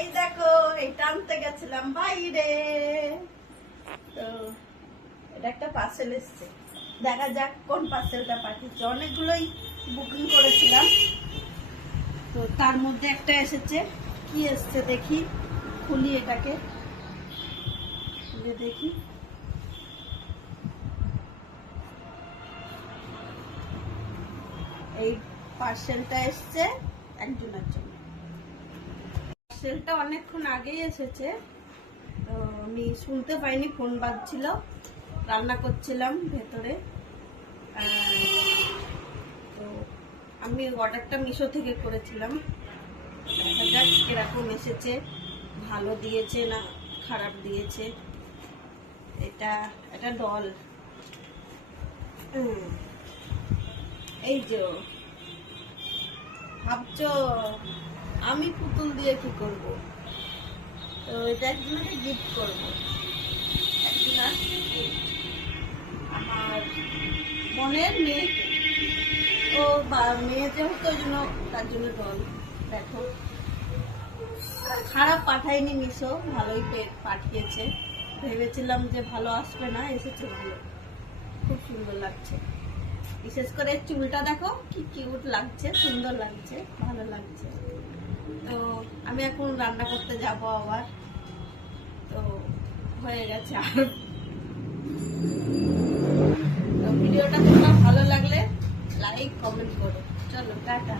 এই দেখো এটা আনতে গেছিলাম বাইরে, তো এটা একটা পার্সেল এসছে, দেখা যাক কোন পার্সেলটা পাঠিয়েছে। অনেকগুলোই বুকিং করেছিলাম, তো তার মধ্যে একটা এসেছে। কি এসছে দেখি, খুলি এটাকে, খুলে দেখি। এই পার্সেলটা এসছে একজনের জন্য। পার্সেলটা অনেকক্ষণ আগেই এসেছে, তো আমি শুনতে পাইনি, ফোন বাজছিল, রান্না করছিলাম ভেতরে। তো আমি অর্ডারটা মিশো থেকে করেছিলাম, দেখা যাক কিরকম এসেছে, ভালো দিয়েছে না খারাপ দিয়েছে। এটা ডল, এই যে ভাবছো আমি পুতুল দিয়ে কি করব, তো এটা একজনকে গিফট করবো। একজনের আমার বোনের মেয়ে, ও মেয়ে যেহেতু ওই জন্য তার জন্য ডল। দেখো খারাপ পাঠায়নি মিশো, ভালোই পাঠিয়েছে। ভেবেছিলাম যে ভালো আসবে না, এসেছে ভালো, খুব সুন্দর লাগছে। বিশেষ করে চুলটা দেখো কি কিউট লাগছে, সুন্দর লাগছে, ভালো লাগছে। তো আমি এখন রান্না করতে যাব আবার, তো হয়ে গেছে। আর ভিডিওটা তোমার ভালো লাগলে লাইক কমেন্ট করো। চলো টাটা।